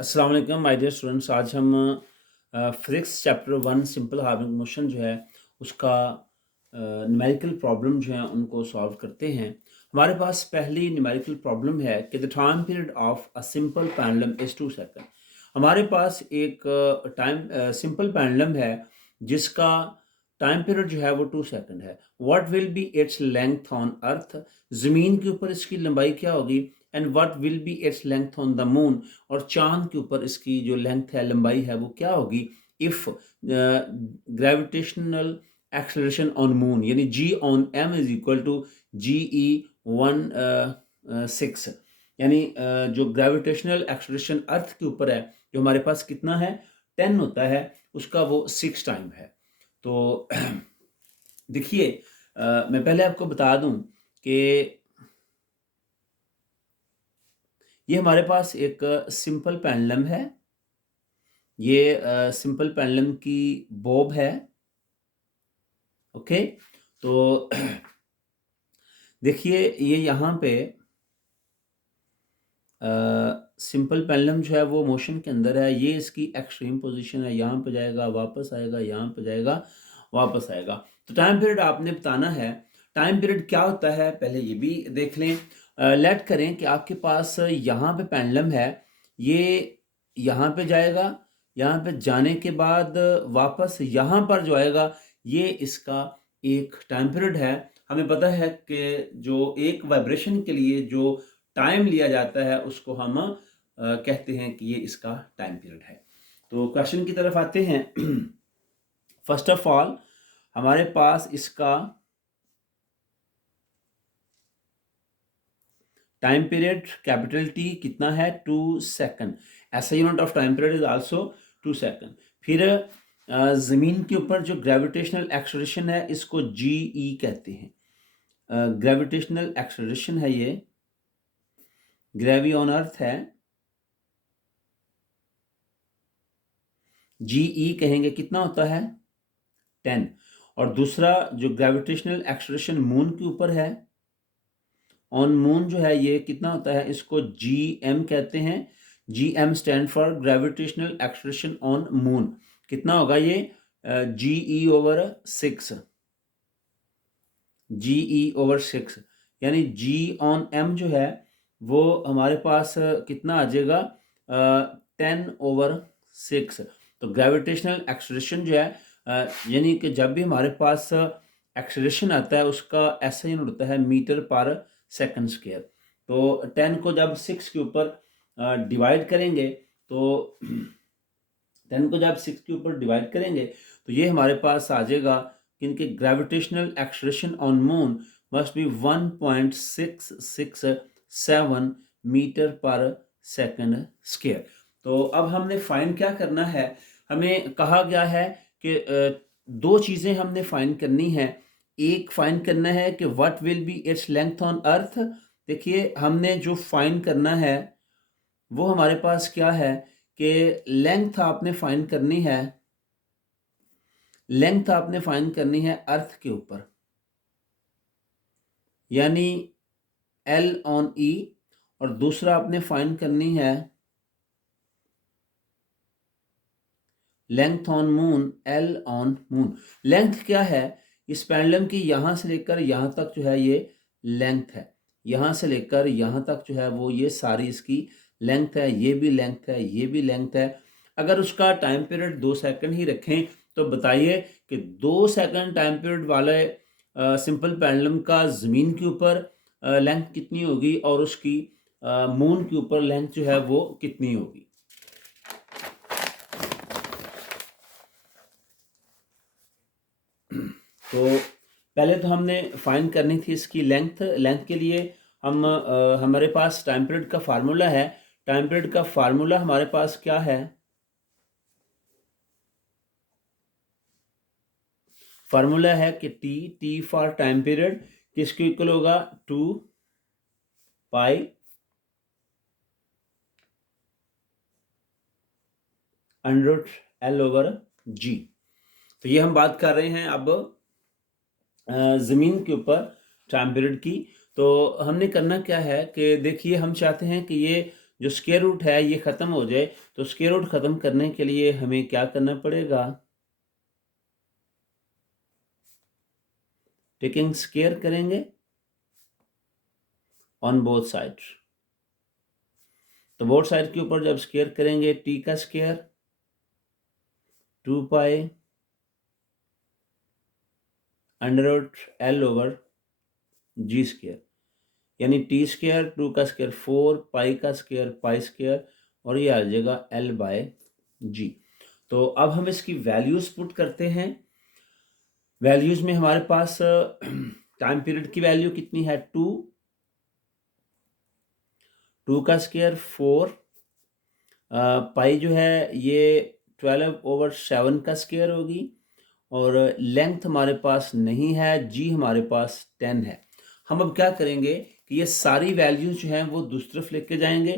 अस्सलाम वालेकुम my dear students. आज हम physics chapter 1 simple harmonic motion जो है उसका न्यूमेरिकल प्रॉब्लम जो है उनको सॉल्व करते हैं। हमारे पास पहली न्यूमेरिकल प्रॉब्लम है कि the time period of a simple pendulum is 2 second. हमारे पास एक सिंपल पेंडुलम है जिसका टाइम पीरियड जो है वो 2 सेकंड है। What will be its length on earth? ज़मीन के ऊपर इसकी लंबाई क्या होगी? And what will be its length on the moon? और चांद के ऊपर इसकी जो लेंथ है, लंबाई है, वो क्या होगी if gravitational acceleration on moon यानी g on M is equal to g e 1 6 यानी जो ग्रेविटेशनल एक्सेलरेशन अर्थ के ऊपर है जो हमारे पास कितना है 10 होता है, उसका वो 6 टाइम है। तो देखिए, मैं पहले आपको बता दूं कि ये हमारे पास एक सिंपल पेंडुलम है। ये सिंपल पेंडुलम की बॉब है। ओके, तो देखिए ये यहाँ पे सिंपल पेंडुलम जो है वो मोशन के अंदर है। ये इसकी एक्सट्रीम पोजीशन है, यहाँ पे जाएगा वापस आएगा, यहाँ पे जाएगा वापस आएगा। तो टाइम पीरियड आपने बताना है। टाइम पीरियड क्या होता है पहले ये भी देख लें। लेट करें कि आपके पास यहाँ पे पेंडुलम है, ये यहाँ पे जाएगा, यहाँ पे जाने के बाद वापस यहाँ पर जो आएगा ये इसका एक टाइम पीरियड है। हमें पता है कि जो एक वाइब्रेशन के लिए जो टाइम लिया जाता है उसको हम कहते हैं कि ये इसका टाइम पीरियड है। तो क्वेश्चन की तरफ आते हैं। फर्स्ट ऑफ ऑल हमारे पास इसका टाइम पीरियड कैपिटल टी कितना है 2 सेकंड। ऐसा unit of time period is also 2 second. फिर जमीन के ऊपर जो ग्रेविटेशनल एक्सेलरेशन है इसको जी ई कहते हैं। ग्रेविटेशनल एक्सेलरेशन है, ये ग्रेवी ऑन अर्थ है, जी ई कहेंगे कितना होता है 10। और दूसरा जो ग्रेविटेशनल एक्सेलरेशन मून के ऊपर है, ऑन मून जो है ये कितना होता है, इसको जी एम कहते हैं। G m stand for gravitational acceleration on moon. कितना होगा ये जी ई ओवर 6, जी ई ओवर 6 यानी जी ऑन एम जो है वो हमारे पास कितना आ जाएगा 10/6। तो ग्रेविटेशनल एक्सेलरेशन जो है यानी कि जब भी हमारे पास एक्सेलरेशन आता है उसका ऐसा यूनिट होता है मीटर पर सेकंड स्क्वायर। तो 10 को जब 6 के ऊपर डिवाइड करेंगे तो 10 को जब 6 के ऊपर डिवाइड करेंगे तो ये हमारे पास आ जाएगा इनके gravitational acceleration on moon must be 1.667 metre per second square. तो अब हमने फाइंड क्या करना है, हमें कहा गया है कि दो चीज़ें हमने फाइंड करनी है। एक फाइंड करना है कि what will be its length on earth. देखिए हमने जो फाइंड करना है वो हमारे पास क्या है कि लेंथ आपने फाइंड करनी है, लेंथ आपने फाइंड करनी है अर्थ के ऊपर यानी एल ऑन ई। और दूसरा आपने फाइंड करनी है length on moon, L on moon. Length क्या है इस पेंडुलम की, यहां से लेकर यहां तक जो है ये लेंथ है, यहां से लेकर यहां तक जो है वो ये सारी इसकी लेंथ है। ये भी लेंथ है, ये भी लेंथ है। अगर उसका टाइम पीरियड 2 सेकंड ही रखें तो बताइए कि 2 सेकंड टाइम पीरियड वाले सिंपल पेंडुलम का ज़मीन के ऊपर लेंथ कितनी होगी और उसकी मून के ऊपर लेंथ जो है वो कितनी होगी। तो पहले तो हमने फाइंड करनी थी इसकी लेंथ। लेंथ के लिए हम हमारे पास टाइम पीरियड का फार्मूला है। टाइम पीरियड का फार्मूला हमारे पास क्या है, फार्मूला है कि टी फॉर टाइम पीरियड किसके इक्वल होगा 2 पाई अंडर एल ओवर जी। तो ये हम बात कर रहे हैं अब ज़मीन के ऊपर टाइम पीरियड की। तो हमने करना क्या है कि देखिए हम चाहते हैं कि ये जो स्क्वायर रूट है ये ख़त्म हो जाए, तो स्क्वायर रूट ख़त्म करने के लिए हमें क्या करना पड़ेगा, टेकिंग स्क्वायर करेंगे ऑन बोथ साइड। तो बोथ साइड के ऊपर जब स्क्वायर करेंगे, टी का square 2 pi under root L over g square, यानी टी स्क्वायर 2 का स्क्वायर 4 पाई का स्क्वायर पाई स्क्वायर, और ये आ जाएगा एल बाय जी। तो अब हम इसकी वैल्यूज पुट करते हैं। वैल्यूज में हमारे पास टाइम पीरियड की वैल्यू कितनी है, 2 का स्क्वायर 4, पाई जो है ये 12/7 का स्क्वायर होगी, और लेंथ हमारे पास नहीं है, जी हमारे पास 10 है। हम अब क्या करेंगे कि ये सारी वैल्यूज जो हैं वो दूसरी तरफ लेके जाएंगे।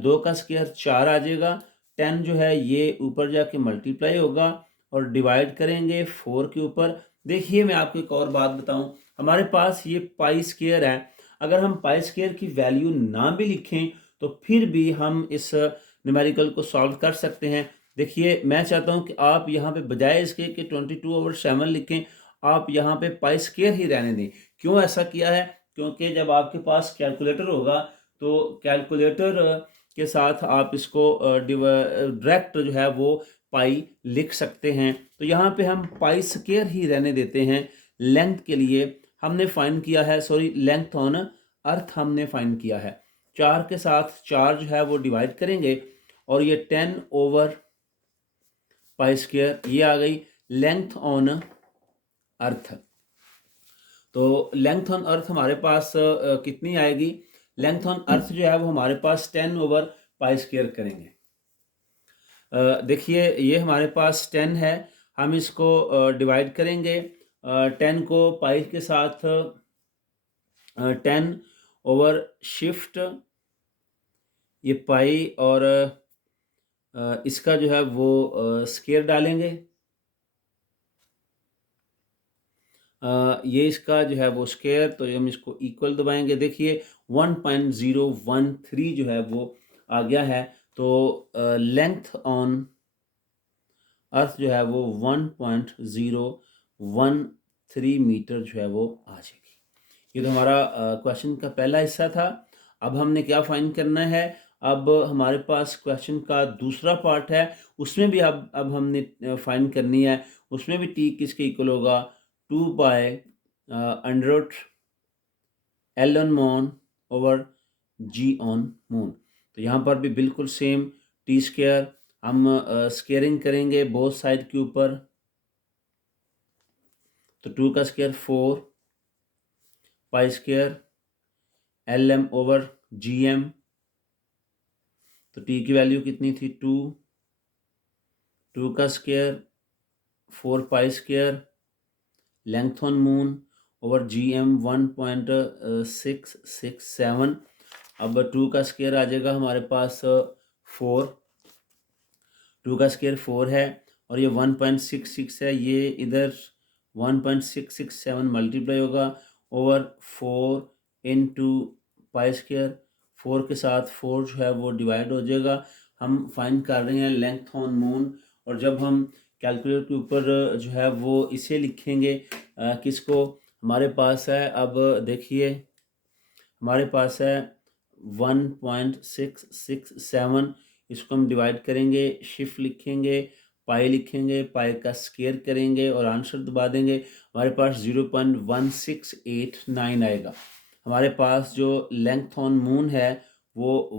2 का स्क्वायर 4 आ जाएगा, 10 जो है ये ऊपर जाके मल्टीप्लाई होगा और डिवाइड करेंगे 4 के ऊपर। देखिए मैं आपको एक और बात बताऊं, हमारे पास ये पाई स्क्वायर है, अगर हम पाई स्क्वायर की वैल्यू ना भी लिखें तो फिर भी हम इस न्यूमेरिकल को सॉल्व कर सकते हैं। देखिए मैं चाहता हूं कि आप यहाँ पे बजाय इसके कि 22/7 लिखें, आप यहाँ पे पाई स्क्वायर ही रहने दें। क्यों ऐसा किया है, क्योंकि जब आपके पास कैलकुलेटर होगा तो कैलकुलेटर के साथ आप इसको डायरेक्ट जो है वो पाई लिख सकते हैं। तो यहाँ पे हम पाई स्क्वायर ही रहने देते हैं। लेंथ के लिए हमने फाइंड किया है, सॉरी लेंथ ऑन अर्थ हमने फाइंड किया है। 4 के साथ 4 जो है वो डिवाइड करेंगे और ये 10 ओवर पाई स्क्वायर, ये आ गई लेंथ ऑन अर्थ। तो लेंथ ऑन अर्थ हमारे पास कितनी आएगी, लेंथ ऑन अर्थ जो है वो हमारे पास 10 ओवर पाई स्क्वायर करेंगे। देखिए ये हमारे पास 10 है, हम इसको डिवाइड करेंगे 10 को पाई के साथ 10 ओवर शिफ्ट ये पाई, और इसका जो है वो स्क्वायर डालेंगे, ये इसका जो है वो स्क्वायर, तो हम इसको इक्वल दबाएंगे। देखिए 1.013 जो है वो आ गया है। तो लेंथ ऑन अर्थ जो है वो 1.013 मीटर जो है वो आ जाएगी। ये तो हमारा क्वेश्चन का पहला हिस्सा था। अब हमने क्या फाइंड करना है, अब हमारे पास क्वेश्चन का दूसरा पार्ट है, उसमें भी अब हमने फाइंड करनी है। उसमें भी टी किसके इक्वल होगा, 2 by under root L on moon over G on moon. तो यहाँ पर भी बिल्कुल सेम टी स्क्वायर, हम स्क्वेयरिंग करेंगे बोथ साइड के ऊपर। तो 2 का square 4 pi square L M over G M. तो टी की वैल्यू कितनी थी, 2 का square 4 pi square length on moon over G M 1.667। अब 2 का स्क्वायर आ जाएगा हमारे पास 4, 2 का स्क्वायर 4 है और ये 1.66 है, ये इधर 1.667 मल्टीप्लाई होगा ओवर 4 इंटू पाई स्क्वायर। 4 के साथ 4 जो है वो डिवाइड हो जाएगा। हम फाइंड कर रहे हैं लेंथ ऑन मून, और जब हम कैलकुलेटर के ऊपर जो है वो इसे लिखेंगे किसको, हमारे पास है, अब देखिए हमारे पास है 1.667, इसको हम डिवाइड करेंगे, शिफ्ट लिखेंगे, पाई लिखेंगे, पाई का स्क्वायर करेंगे और आंसर दबा देंगे, हमारे पास 0.1689 आएगा। हमारे पास जो लेंथ ऑन मून है वो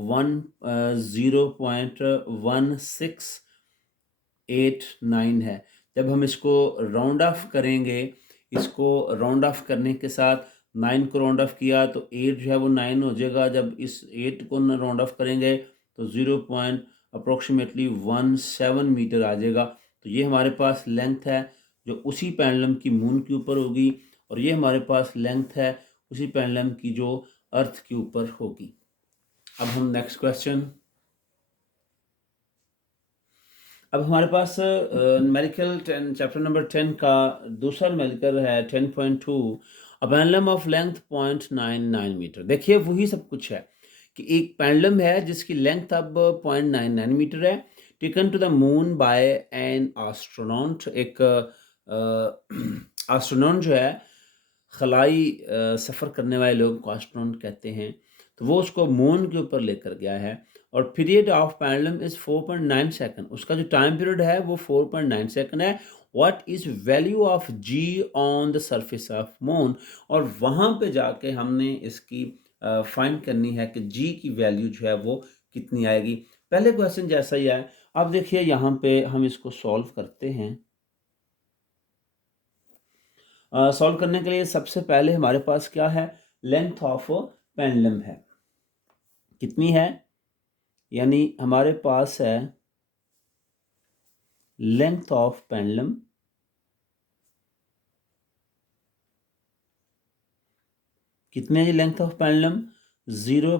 0.1689 है। जब हम इसको राउंड ऑफ करेंगे, इसको राउंड ऑफ करने के साथ 9 को राउंड ऑफ किया तो 8 जो है वो 9 हो जाएगा। जब इस 8 को राउंड ऑफ करेंगे तो 0.17 मीटर आ जाएगा। तो ये हमारे पास लेंथ है जो उसी पेंडुलम की मून के ऊपर होगी, और ये हमारे पास लेंथ है उसी पेंडुलम की जो अर्थ के ऊपर होगी। अब हम नेक्स्ट क्वेश्चन, अब हमारे पास न्यूमेरिकल चैप्टर नंबर 10 का दूसरा न्यूमेरिकल है 10.2, a pendulum of length 0.99 metre. देखिए वही सब कुछ है कि एक पेंडुलम है जिसकी लेंथ अब 0.9 नैनोमीटर है, taken to the moon by an astronaut. एक एस्ट्रोनॉट जो है खलाई सफ़र करने वाले लोगों को एस्ट्रोनॉट कहते हैं, तो वो उसको मून के ऊपर लेकर गया है। और period of pendulum is 4.9 second. उसका जो टाइम पीरियड है वो 4.9 सेकंड है। What is value of G on the surface of moon. और वहाँ पे जाके हमने इसकी फाइंड करनी है कि जी की वैल्यू जो है वो कितनी आएगी। पहले क्वेश्चन जैसा ही है। अब देखिए यहाँ पे हम इसको सॉल्व करते हैं। सॉल्व करने के लिए सबसे पहले हमारे पास क्या है, लेंथ ऑफ पेंडुलम है, कितनी है, यानी हमारे पास है लेंथ ऑफ पेंडुलम कितने है लेंथ ऑफ पेंडुलम, जीरो,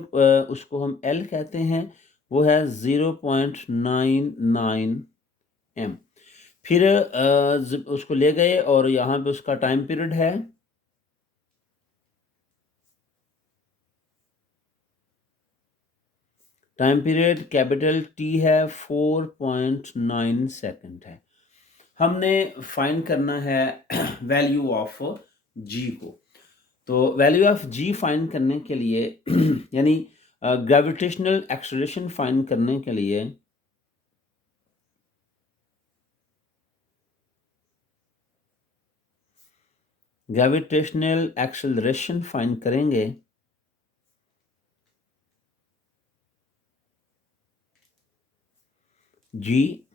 उसको हम एल कहते हैं, वो है 0.99 एम। फिर उसको ले गए और यहाँ पे उसका टाइम पीरियड है टाइम पीरियड कैपिटल टी है 4.9 सेकंड है। हमने फाइंड करना है वैल्यू ऑफ जी को। तो वैल्यू ऑफ जी फाइंड करने के लिए यानी ग्रेविटेशनल एक्सेलरेशन फाइंड करने के लिए ग्रेविटेशनल एक्सेलरेशन फाइंड करेंगे जी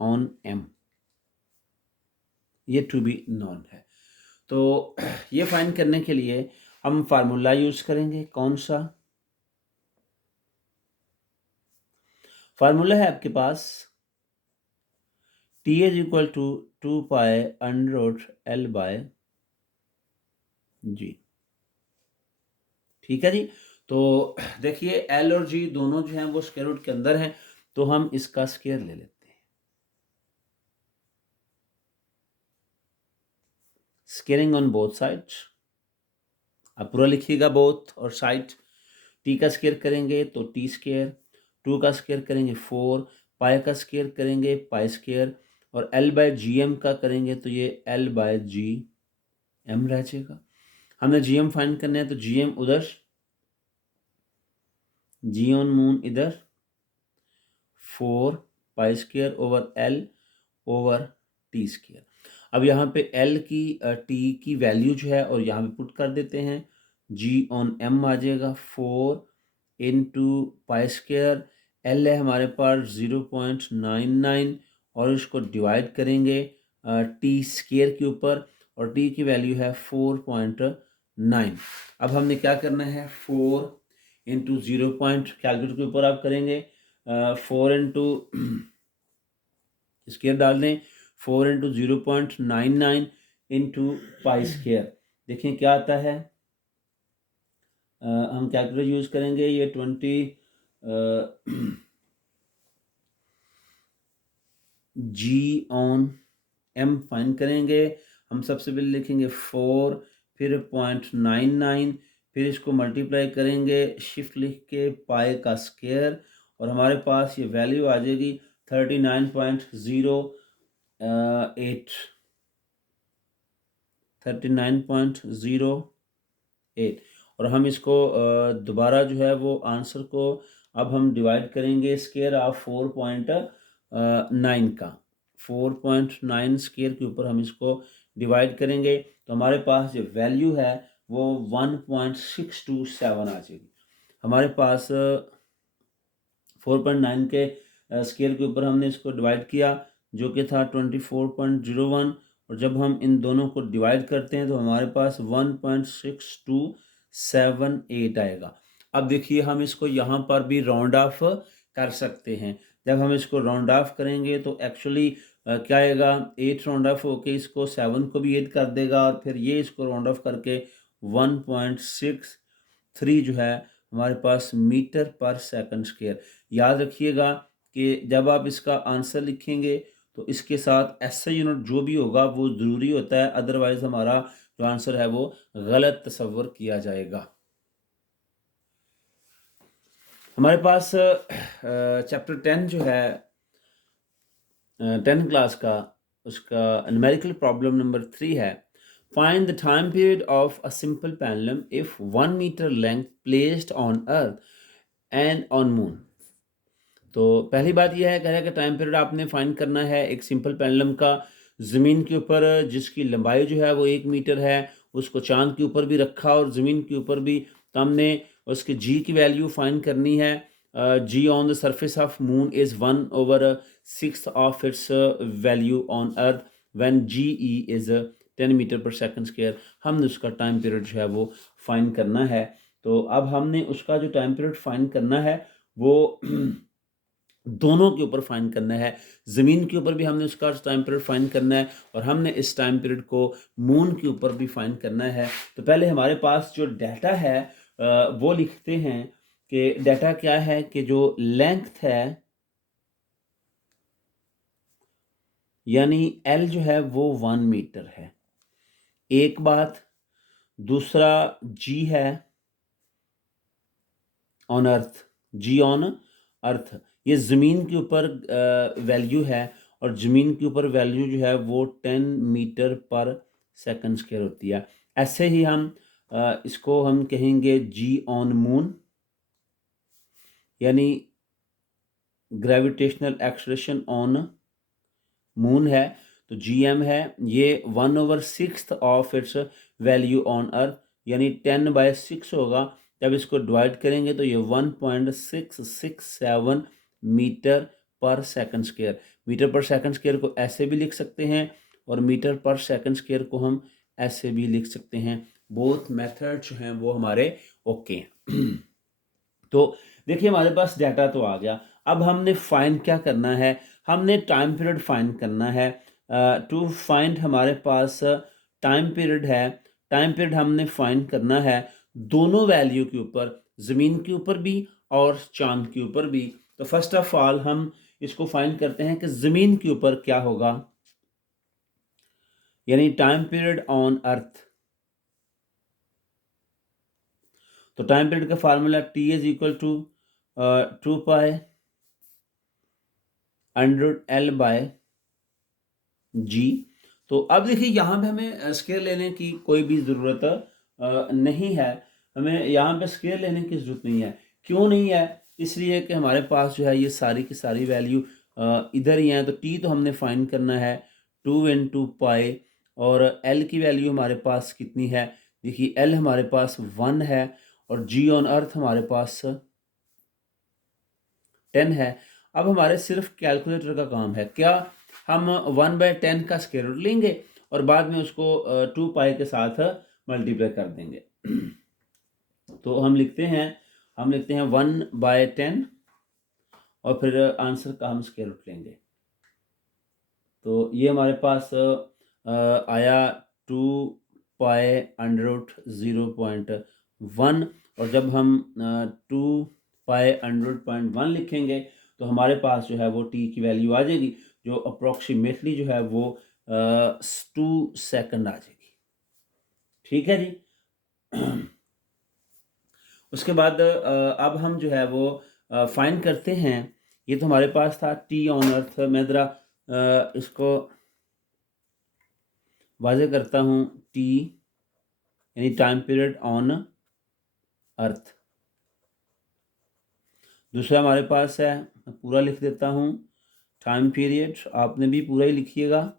ऑन एम, ये टू बी नॉन है। तो ये फाइंड करने के लिए हम फार्मूला यूज करेंगे, कौन सा फार्मूला है आपके पास, T is equal to 2 pi under root L by g. ठीक है जी। तो देखिए एल और जी दोनों जो हैं वो स्क्वायर रूट के अंदर हैं, तो हम इसका स्क्वायर ले लेते हैं। स्क्वेयरिंग ऑन बोथ साइड्स, आप पूरा लिखिएगा बोथ और साइड। टी का स्क्वायर करेंगे तो टी स्क्वायर, 2 का स्क्वायर करेंगे 4, पाई का स्क्वायर करेंगे पाई स्क्वायर, और एल बाय जी एम का करेंगे तो ये एल बाय जी एम रह जाएगा। हमने जी एम फाइंड करना है, तो जी एम उधर, जी ऑन मून इधर, 4 pi square over L over T square. अब यहाँ पे एल की टी की वैल्यू जो है और यहाँ पे पुट कर देते हैं, जी ऑन एम आ जाएगा 4 इंटू पाई स्क्वायर, एल है हमारे पास 0.99 और इसको डिवाइड करेंगे टी स्क्वायर के ऊपर, और टी की वैल्यू है 4.9। अब हमने क्या करना है, 4 इंटू 0 पॉइंट कैलकुलेटर के ऊपर आप करेंगे, 4 इंटू स्क्वायर डाल दें, 4 इंटू 0.99 इंटू पाई स्क्वायर, देखें क्या आता है। हम कैलकुलेटर यूज करेंगे, ये 20 जी ऑन एम फाइंड करेंगे। हम सबसे पहले लिखेंगे 4, फिर 0.99, फिर इसको मल्टीप्लाई करेंगे शिफ्ट लिख के पाई का स्क्वायर, और हमारे पास ये वैल्यू आ जाएगी 39.08। और हम इसको दोबारा जो है वो आंसर को अब हम डिवाइड करेंगे स्क्वायर ऑफ 4.9 का, 4.9 स्क्वायर के ऊपर हम इसको डिवाइड करेंगे, तो हमारे पास जो वैल्यू है वो 1.627 आ जाएगी। हमारे पास 4.9 के स्क्वायर के ऊपर हमने इसको डिवाइड किया जो कि था 24.01, और जब हम इन दोनों को डिवाइड करते हैं तो हमारे पास 1.6278 आएगा। अब देखिए हम इसको यहाँ पर भी राउंड ऑफ कर सकते हैं। जब हम इसको राउंड ऑफ करेंगे तो एक्चुअली क्या आएगा, 8 राउंड ऑफ होके इसको 7 को भी 8 कर देगा, और फिर ये इसको राउंड ऑफ करके 1.63 जो है हमारे पास मीटर पर सेकंड स्क्वायर। याद रखिएगा कि जब आप इसका आंसर लिखेंगे तो इसके साथ ऐसा यूनिट जो भी होगा वो ज़रूरी होता है, अदरवाइज़ हमारा जो आंसर है वो गलत तस्वर किया जाएगा। हमारे पास चैप्टर 10 जो है 10 क्लास का, उसका न्यूमेरिकल प्रॉब्लम नंबर 3 है। Find the time period of a simple pendulum if 1 metre length placed on earth and on moon. तो पहली बात यह है, कह रहा है कि टाइम पीरियड आपने फाइंड करना है एक सिंपल पेंडुलम का, ज़मीन के ऊपर जिसकी लंबाई जो है वो 1 मीटर है, उसको चांद के ऊपर भी रखा और ज़मीन के ऊपर भी। तो हमने उसके जी की वैल्यू फाइंड करनी है। G on the surface of moon is 1/6 of its value on earth when g e is 10 metre per second square. हमने उसका टाइम पीरियड जो है वो फाइंड करना है। तो अब हमने उसका जो टाइम पीरियड फाइंड करना है वो दोनों के ऊपर फाइंड करना है। ज़मीन के ऊपर भी हमने उसका टाइम पीरियड फाइंड करना है और हमने इस टाइम पीरियड को मून के ऊपर भी फाइंड करना है। तो पहले हमारे पास जो डाटा है वो लिखते हैं कि डाटा क्या है कि जो लेंथ है यानी एल जो है वो 1 मीटर है, एक बात। दूसरा जी है on earth, ji on earth, ये ज़मीन के ऊपर वैल्यू है और ज़मीन के ऊपर वैल्यू जो है वो 10 मीटर पर सेकंड स्क्वायर होती है। ऐसे ही हम इसको हम कहेंगे जी ऑन मून, यानी ग्रेविटेशनल एक्सलेशन ऑन मून है। तो जी एम है, ये 1/6 ऑफ इट्स वैल्यू ऑन अर्थ, यानी 10/6 होगा। जब इसको डिवाइड करेंगे तो ये 1.667 metre per second square. Metre per second square को ऐसे भी लिख सकते हैं और मीटर पर सेकंड स्क्वायर को हम ऐसे भी लिख सकते हैं। बोथ मेथड जो हैं वो हमारे ओके हैं। तो देखिए हमारे पास डाटा तो आ गया। अब हमने फाइंड क्या करना है, हमने टाइम पीरियड फाइंड करना है। टू फाइंड हमारे पास टाइम पीरियड है, टाइम पीरियड हमने फाइंड करना है दोनों वैल्यू के ऊपर, ज़मीन के ऊपर भी और चांद के ऊपर भी। तो फर्स्ट ऑफ ऑल हम इसको फाइंड करते हैं कि ज़मीन के ऊपर क्या होगा, यानी टाइम पीरियड ऑन अर्थ। तो टाइम पीरियड का formula T is equal to 2π√L/g। तो अब देखिए यहाँ पे हमें स्केयर लेने की कोई भी ज़रूरत नहीं है, हमें यहाँ पे स्केयर लेने की ज़रूरत नहीं है। क्यों नहीं है? इसलिए कि हमारे पास जो है ये सारी की सारी वैल्यू इधर ही हैं। तो टी तो हमने फाइंड करना है 2 × और एल की वैल्यू हमारे पास कितनी है, देखिए एल हमारे पास 1 है और जी ऑन अर्थ हमारे पास 10 है। अब हमारे सिर्फ कैलकुलेटर का काम है, क्या हम 1/10 का स्क्वायर रूट लेंगे और बाद में उसको 2π के साथ मल्टीप्लाई कर देंगे। तो हम लिखते हैं 1/10 और फिर आंसर का हम स्क्वायर रूट लेंगे। तो ये हमारे पास आया 2π√0.1 और जब हम 2π√0.1 लिखेंगे तो हमारे पास जो है वो टी की वैल्यू आ जाएगी, जो अप्रोक्सीमेटली जो है वो 2 सेकंड आ जाएगी। ठीक है जी। उसके बाद अब हम जो है वो फाइंड करते हैं। ये तो हमारे पास था टी ऑन अर्थ। मैं ज़रा इसको वाज़ेह करता हूँ, टी यानी टाइम पीरियड ऑन अर्थ। दूसरा हमारे पास है, मैं पूरा लिख देता हूँ, टाइम पीरियड, आपने भी पूरा ही लिखिएगा,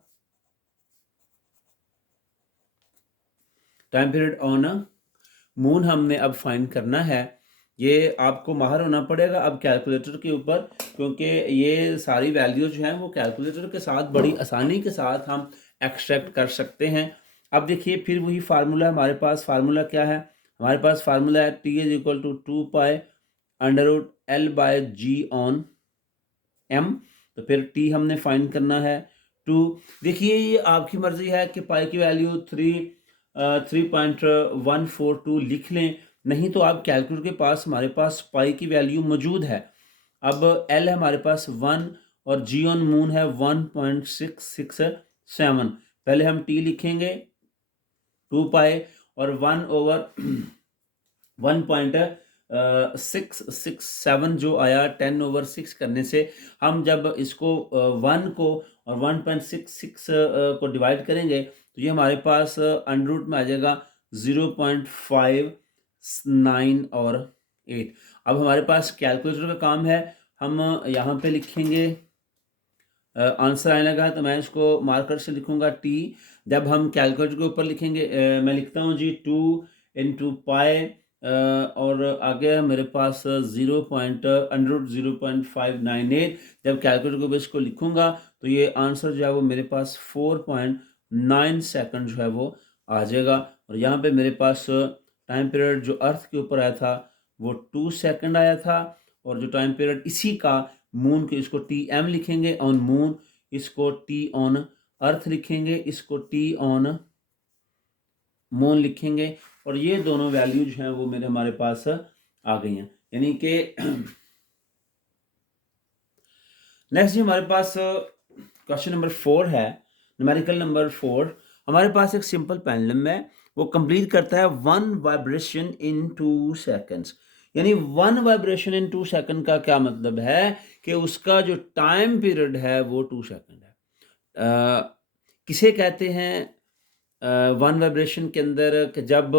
टाइम पीरियड ऑन मून हमने अब फाइंड करना है। ये आपको माहिर होना पड़ेगा अब कैलकुलेटर के ऊपर, क्योंकि ये सारी वैल्यूज जो हैं वो कैलकुलेटर के साथ बड़ी आसानी के साथ हम एक्सट्रैक्ट कर सकते हैं। अब देखिए फिर वही फार्मूला हमारे पास, फार्मूला क्या है, हमारे पास फार्मूला है T is equal to 2π√L/g on M. तो फिर टी हमने फाइंड करना है 2। देखिए ये आपकी मर्जी है कि पाई की वैल्यू 3.142 लिख लें, नहीं तो आप कैलकुलेटर के पास हमारे पास पाई की वैल्यू मौजूद है। अब एल है हमारे पास 1 और जी ऑन मून है 1.667। पहले हम टी लिखेंगे 2π और 1/1.6 667 जो आया 10/6 करने से हम जब इसको 1 को और 1.66 को डिवाइड करेंगे तो ये हमारे पास अंडर रूट में आ जाएगा 0.59 और 8। अब हमारे पास कैलकुलेटर का काम है, हम यहाँ पे लिखेंगे आंसर आने लगा तो मैं इसको मार्कर से लिखूंगा टी। जब हम कैलकुलेटर के ऊपर लिखेंगे मैं लिखता हूँ जी 2 इंटू पाई और आगे मेरे पास 0.598। जब कैलकुलेटर के ऊपर इसको लिखूंगा तो ये आंसर जो है वो मेरे पास 4.9 सेकंड जो है वो आ जाएगा। और यहाँ पे मेरे पास टाइम पीरियड जो अर्थ के ऊपर आया था वो 2 सेकंड आया था, और जो टाइम पीरियड इसी का मून के इसको टी एम लिखेंगे ऑन मून, इसको टी ऑन अर्थ लिखेंगे, इसको टी ऑन मून लिखेंगे, और ये दोनों वैल्यू जो हैं वो मेरे हमारे पास आ गई हैं। यानी कि नेक्स्ट जी हमारे पास क्वेश्चन नंबर 4 है, न्यूमेरिकल नंबर 4। हमारे पास एक सिंपल पेंडुलम है, वो कंप्लीट करता है 1 वाइब्रेशन इन 2 सेकंड्स। यानी 1 वाइब्रेशन इन 2 सेकंड का क्या मतलब है कि उसका जो टाइम पीरियड है वो 2 सेकंड है। किसे कहते हैं 1 वाइब्रेशन के अंदर कि जब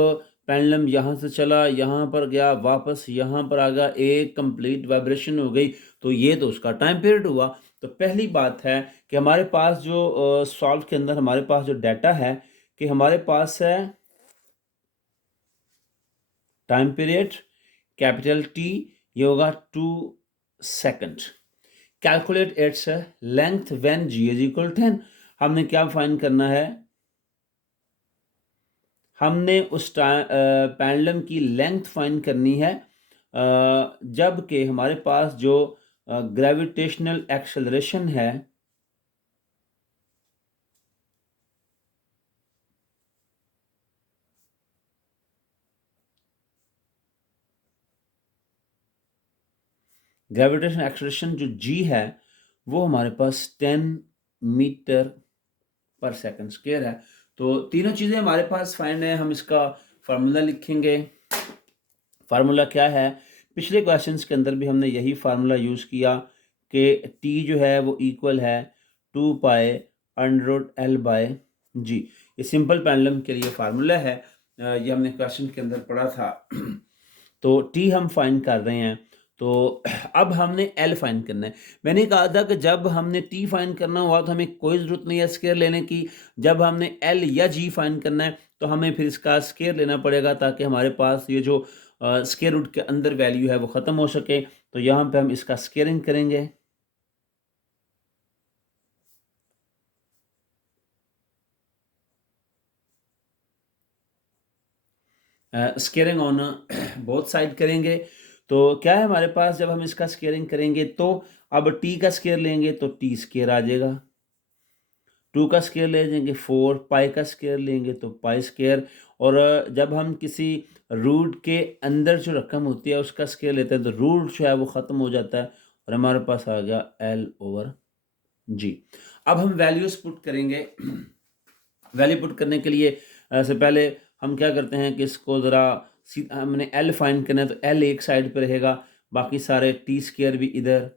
पेंडुलम यहाँ से चला, यहाँ पर गया, वापस यहाँ पर आ गया, एक कंप्लीट वाइब्रेशन हो गई, तो ये तो उसका टाइम पीरियड हुआ। तो पहली बात है कि हमारे पास जो सॉल्व के अंदर हमारे पास जो डाटा है कि हमारे पास है टाइम पीरियड कैपिटल टी, ये होगा 2 second. Calculate its length when G is equal 10। हमने क्या फाइंड करना है, हमने उस पेंडुलम की लेंथ फाइंड करनी है जबकि हमारे पास जो ग्रेविटेशनल एक्सेलरेशन है ग्रेविटेशनल एक्सेलरेशन जो जी है वो हमारे पास 10 मीटर पर सेकंड स्क्वायर है। तो तीनों चीज़ें हमारे पास फाइंड है, हम इसका फार्मूला लिखेंगे। फार्मूला क्या है, पिछले क्वेश्चंस के अंदर भी हमने यही फार्मूला यूज़ किया कि टी जो है वो इक्वल है 2 पाई अंडर एल बाय जी। ये सिंपल पेंडुलम के लिए फार्मूला है, ये हमने क्वेश्चन के अंदर पढ़ा था। तो टी हम फाइंड कर रहे हैं, तो अब हमने एल फाइंड करना है। मैंने कहा था कि जब हमने टी फाइंड करना हुआ तो हमें कोई ज़रूरत नहीं है स्क्वायर लेने की। जब हमने एल या जी फाइंड करना है तो हमें फिर इसका स्क्वायर लेना पड़ेगा ताकि हमारे पास ये जो स्क्वायर रूट के अंदर वैल्यू है वो ख़त्म हो सके। तो यहाँ पे हम इसका स्क्वायरिंग करेंगे। स्केयरिंग ऑन बोथ साइड करेंगे। तो क्या है हमारे पास, जब हम इसका स्केयरिंग करेंगे तो अब टी का स्केयर लेंगे तो टी स्केयर आ जाएगा, 2 का स्केयर ले जाएंगे 4, पाई का स्केयर लेंगे तो पाई स्केयर, और जब हम किसी रूट के अंदर जो रकम होती है उसका स्केयर लेते हैं तो रूट जो है वो ख़त्म हो जाता है और हमारे पास आ गया एल ओवर जी। अब हम वैल्यूज पुट करेंगे। वैल्यू पुट करने के लिए से पहले हम क्या करते हैं कि इसको ज़रा हमने एल फाइंड करना है, तो एल एक साइड पे रहेगा, बाकी सारे टी स्केयर भी इधर,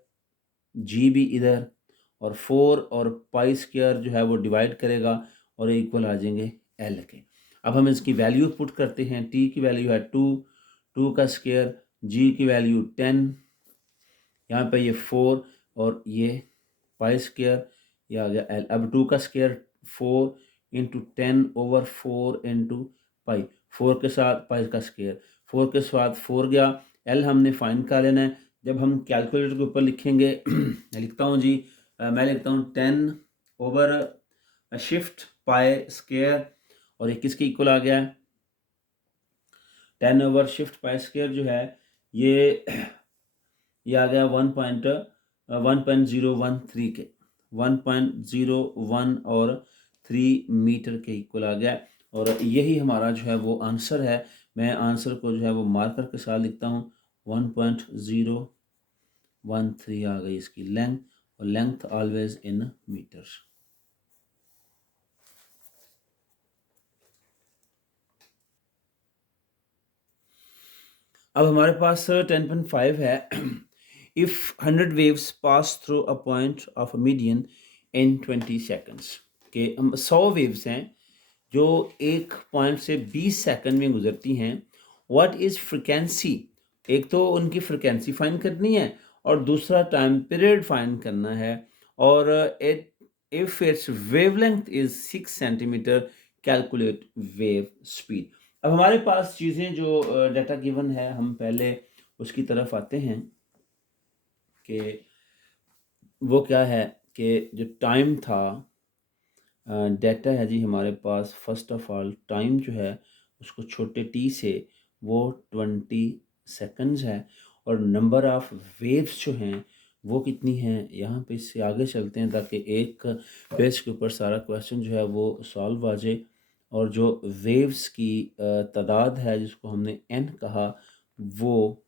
जी भी इधर, और 4 और पाई स्केयर जो है वो डिवाइड करेगा और इक्वल आ जाएंगे एल के। अब हम इसकी वैल्यू पुट करते हैं। टी की वैल्यू है 2, 2 का स्केयर, जी की वैल्यू 10, यहाँ पे ये 4 और ये पाई स्केयर, ये आ गया एल। अब 2 का square 4 into 10 over 4 into pi, 4 के साथ पाई का स्केयर, 4 के साथ 4 गया, एल हमने फाइंड कर लेना है। जब हम कैलकुलेटर के ऊपर लिखेंगे मैं लिखता हूँ जी, मैं लिखता हूँ 10 ओवर शिफ्ट पाई स्केयर, और ये किसके इक्वल आ गया है, 10 ओवर शिफ्ट पाई स्केयर जो है ये आ गया 1.013 के, 1.01 और 3 मीटर के इक्वल आ गया। और यही हमारा जो है वो आंसर है। मैं आंसर को जो है वो मार्कर के साथ लिखता हूँ, 1.013 आ गई इसकी लेंथ, और लेंथ ऑलवेज इन मीटर्स। अब हमारे पास 10.5 है। If 100 waves pass through a point of a median in 20 seconds, के 100 वेव्स हैं जो एक पॉइंट से 20 सेकंड में गुजरती हैं। What is frequency? एक तो उनकी फ्रिक्वेंसी फाइंड करनी है और दूसरा टाइम पीरियड फाइंड करना है। और it if it's wavelength is 6 centimetre, calculate wave speed. अब हमारे पास चीज़ें जो डाटा गिवन है, हम पहले उसकी तरफ आते हैं कि वो क्या है। कि जो टाइम था, डाटा है जी हमारे पास। फर्स्ट ऑफ ऑल टाइम जो है उसको छोटे टी से वो 20 सेकंड्स है। और नंबर ऑफ वेव्स जो हैं वो कितनी हैं, यहाँ पे इससे आगे चलते हैं ताकि एक पेज के ऊपर सारा क्वेश्चन जो है वो सॉल्व आ जाए। और जो वेव्स की तादाद है जिसको हमने एन कहा, वो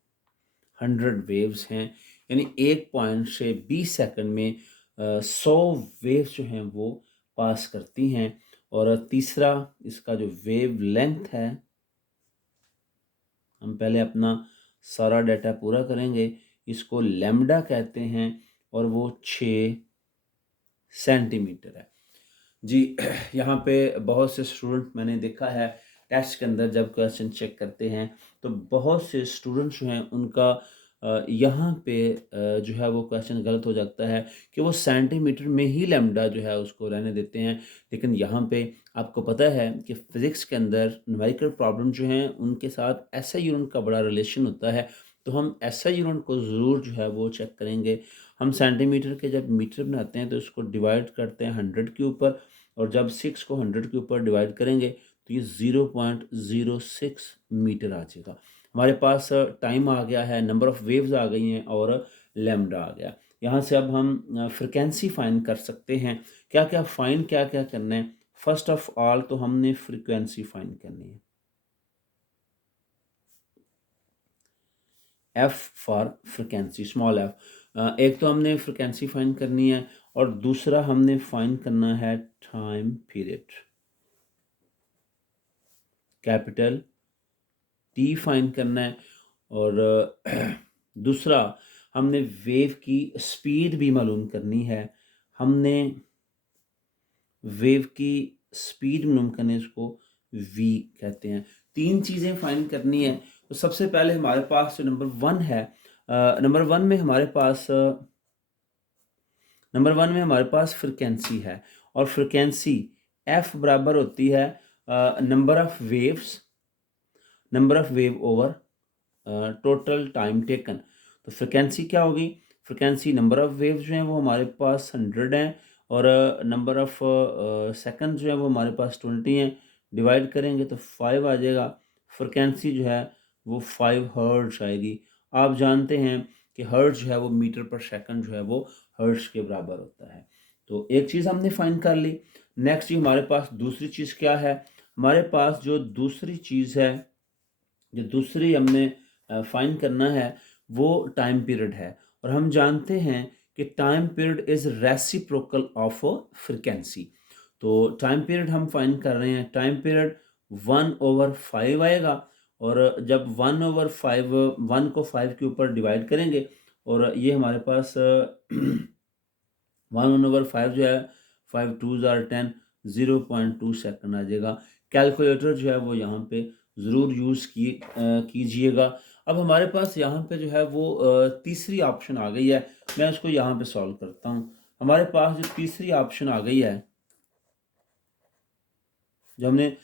100 वेव्स हैं। यानी एक पॉइंट से 20 सेकंड में 100 वेव्स जो हैं वो पास करती हैं। और तीसरा इसका जो वेव लेंथ है, हम पहले अपना सारा डाटा पूरा करेंगे। इसको लैम्डा कहते हैं और वो 6 सेंटीमीटर है जी। यहाँ पे बहुत से स्टूडेंट मैंने देखा है टेस्ट के अंदर जब क्वेश्चन चेक करते हैं तो बहुत से स्टूडेंट्स जो हैं उनका यहाँ पे जो है वो क्वेश्चन गलत हो जाता है कि वो सेंटीमीटर में ही लैम्डा जो है उसको रहने देते हैं। लेकिन यहाँ पे आपको पता है कि फिज़िक्स के अंदर न्यूमेरिकल प्रॉब्लम जो हैं उनके साथ एसआई यूनिट का बड़ा रिलेशन होता है। तो हम एसआई यूनिट को ज़रूर जो है वो चेक करेंगे। हम सेंटीमीटर के जब मीटर बनाते हैं तो इसको डिवाइड करते हैं 100 के ऊपर, और जब 6 को 100 के ऊपर डिवाइड करेंगे तो ये 0.06 मीटर आ जाएगा। हमारे पास टाइम आ गया है, नंबर ऑफ़ वेव्स आ गई हैं और लैम्डा आ गया। यहाँ से अब हम फ्रीक्वेंसी फाइंड कर सकते हैं। क्या-क्या फाइंड क्या-क्या करना है? फर्स्ट ऑफ ऑल तो हमने फ्रीक्वेंसी फाइंड करनी है। F for frequency, small F. एक तो हमने फ्रीक्वेंसी फाइंड करनी है और दूसरा हमने फाइंड करना है time period, capital T find करना है। और दूसरा हमने वेव की स्पीड भी मालूम करनी है। हमने वेव की स्पीड मालूम करने, इसको वी कहते हैं। तीन चीज़ें फाइंड करनी है। तो सबसे पहले हमारे पास जो नंबर वन है, नंबर वन में हमारे पास फ्रिक्वेंसी है। और फ्रिक्वेंसी एफ बराबर होती है number of waves, number of wave over total time taken. तो फ्रिक्वेंसी क्या होगी? फ्रिक्वेंसी नंबर ऑफ वेव्स जो हैं वो हमारे पास 100 हैं और नंबर ऑफ सेकंड जो है वो हमारे पास 20 हैं। डिवाइड करेंगे तो 5 आ जाएगा। फ्रिक्वेंसी जो है वो 5 हर्ट्ज आएगी। आप जानते हैं कि हर्ट्ज जो है वो मीटर पर सेकंड जो है वो हर्ट्ज के बराबर होता है। तो एक चीज़ हमने फाइंड कर ली। नेक्स्ट जी हमारे पास दूसरी चीज़ क्या है? हमारे पास जो दूसरी चीज़ है, जो दूसरी हमने फाइंड करना है, वो टाइम पीरियड है। और हम जानते हैं कि time period is reciprocal of frequency. तो टाइम पीरियड हम फाइंड कर रहे हैं। टाइम पीरियड 1/5 आएगा। और जब 1/5, 1 को 5 के ऊपर डिवाइड करेंगे और ये हमारे पास 1/5 जो है, 5 2s आर 10, 0.2 सेकंड आ जाएगा। कैलकुलेटर जो है वो यहाँ पे ज़रूर यूज़ कीजिएगा। अब हमारे पास यहाँ पे जो है वो तीसरी ऑप्शन आ गई है। मैं इसको यहाँ पे सॉल्व करता हूँ। हमारे पास जो तीसरी ऑप्शन आ गई है, जो हमने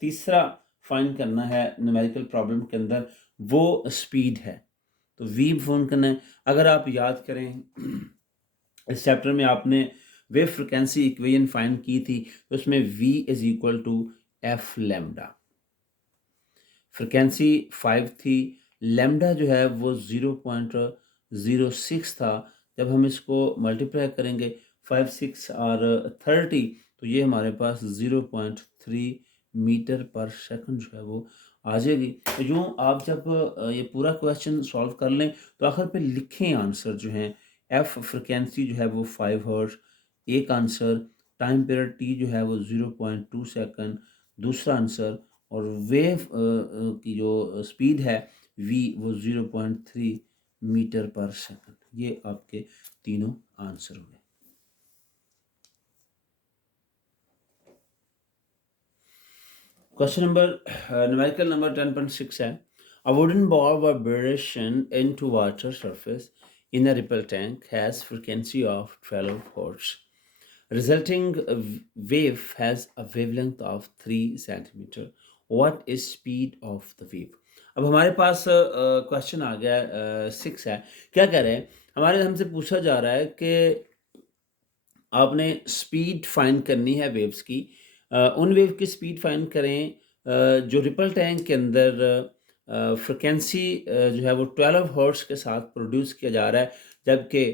तीसरा फाइंड करना है न्यूमेरिकल प्रॉब्लम के अंदर, वो स्पीड है। तो वी फ़ोन करना है। अगर आप याद करें इस चैप्टर में आपने वेव फ्रिक्वेंसी इक्वेशन फाइंड की थी, तो उसमें v is equal to F lambda. Frequency 5 थी, लैम्डा जो है वो 0.06 था। जब हम इसको मल्टीप्लाई करेंगे 5 6 और 30, तो ये हमारे पास 0.3 मीटर पर सेकंड जो है वो आ जाएगी। तो यूँ आप जब ये पूरा क्वेश्चन सॉल्व कर लें तो आखिर पे लिखें आंसर जो हैं। एफ फ्रिक्वेंसी जो है वो 5 हर्ट्ज एक आंसर, टाइम पीरियड टी जो है वो 0.2 सेकंड दूसरा आंसर, और वेव की जो स्पीड है v वो 0.3 मीटर पर सेकंड। ये आपके तीनों आंसर हो गए। क्वेश्चन नंबर न्यूमेरिकल नंबर 10.6 है a wooden ball vibration into water surface in a ripple tank has frequency of 12 hertz. Resulting wave has a wavelength of 3 centimeter. What is speed of the wave? अब हमारे पास question आ गया 6 है। क्या कह रहे हैं, हमारे हमसे पूछा जा रहा है कि आपने स्पीड फाइंड करनी है वेव्स की। उन वेव की स्पीड फाइंड करें जो रिपल टैंक के अंदर फ्रिक्वेंसी जो है वो 12 हर्ट्ज के साथ प्रोड्यूस किया जा रहा है, जबकि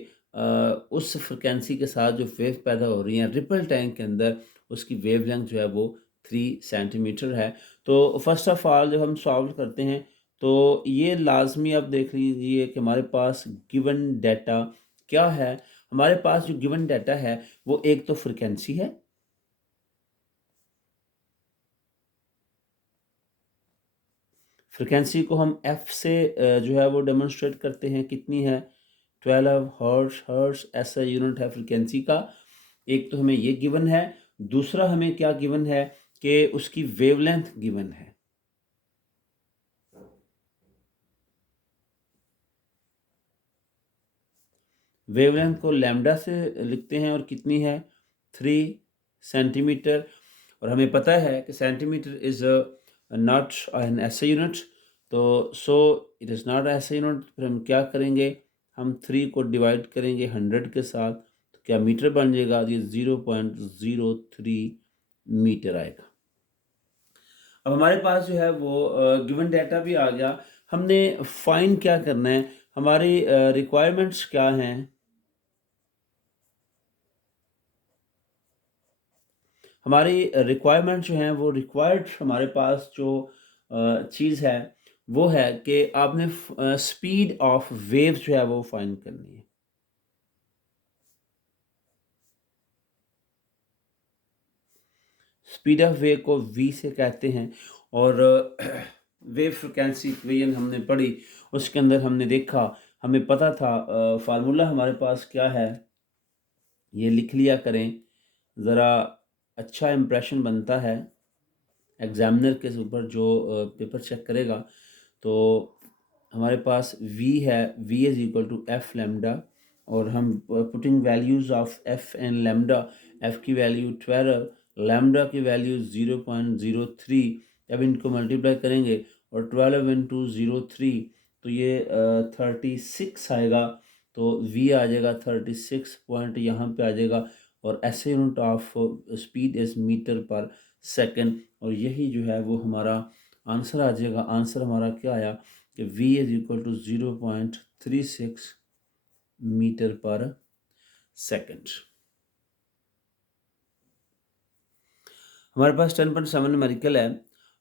उस फ्रिक्वेंसी के साथ जो वेव पैदा हो रही हैं रिपल टैंक के अंदर, उसकी वेवलेंथ जो है वो 3 सेंटीमीटर है। तो फर्स्ट ऑफ ऑल जब हम सॉल्व करते हैं तो ये लाजमी आप देख लीजिए कि हमारे पास गिवन डाटा क्या है। हमारे पास जो गिवन डाटा है वो एक तो फ्रिक्वेंसी है, फ्रिक्वेंसी को हम एफ से जो है वो डेमोन्स्ट्रेट करते हैं, कितनी है 12 हर्ट्ज। हर्ट्ज ऐसा यूनिट है फ्रिक्वेंसी का। एक तो हमें ये गिवन है, दूसरा हमें क्या गिवन है कि उसकी वेवलेंथ गिवन है। वेवलेंथ को लैम्डा से लिखते हैं और कितनी है 3 सेंटीमीटर। और हमें पता है कि centimetre is not an SI unit, तो so it is not SI unit. फिर हम क्या करेंगे, हम 3 को डिवाइड करेंगे 100 के साथ, तो क्या मीटर बन जाएगा, ये 0.03 मीटर आएगा। अब हमारे पास जो है वो गिवन डाटा भी आ गया। हमने फाइंड क्या करना है, हमारी रिक्वायरमेंट्स क्या हैं। हमारी रिक्वायरमेंट जो हैं वो रिक्वायर्ड हमारे पास जो चीज़ है वो है कि आपने स्पीड ऑफ वेव जो है वो फाइंड करनी है। स्पीड ऑफ वेव को v से कहते हैं। और वेव फ्रिक्वेंसी इक्वेशन हमने पढ़ी, उसके अंदर हमने देखा, हमें पता था फार्मूला हमारे पास क्या है, ये लिख लिया करें, ज़रा अच्छा इम्प्रेशन बनता है एग्जामिनर के ऊपर जो पेपर चेक करेगा। तो हमारे पास v है, v is equal to F lambda, और हम putting values of F and lambda, F की वैल्यू 12, लेमडा की वैल्यू 0.03। अब इनको मल्टीप्लाई करेंगे और 12 इंटू 0.3 तो ये 36 आएगा। तो v आ जाएगा 36 पॉइंट यहाँ पे आ जाएगा, और ऐसे unit of speed is metre per second. और यही जो है वो हमारा आंसर आ जाएगा। आंसर हमारा क्या आया कि v is equal to 0.36 metre per second. हमारे पास 10.7 न्यूमेरिकल है।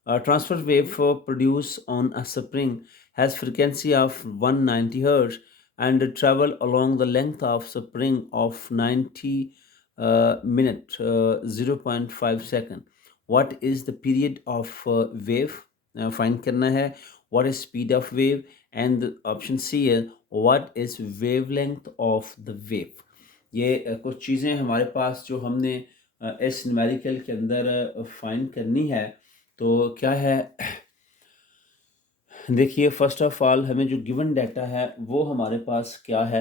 Transfer wave produce on a spring has frequency of 190 hertz and travel along the length of spring of 90 minute 0.5 second. What is the period of wave? Find करना है what is speed of wave, and option C है what is wavelength of the wave. ये कुछ चीज़ें हमारे पास जो हमने इस न्यूमेरिकल के अंदर फाइंड करनी है। तो क्या है, देखिए फर्स्ट ऑफ ऑल हमें जो गिवन डाटा है वो हमारे पास क्या है।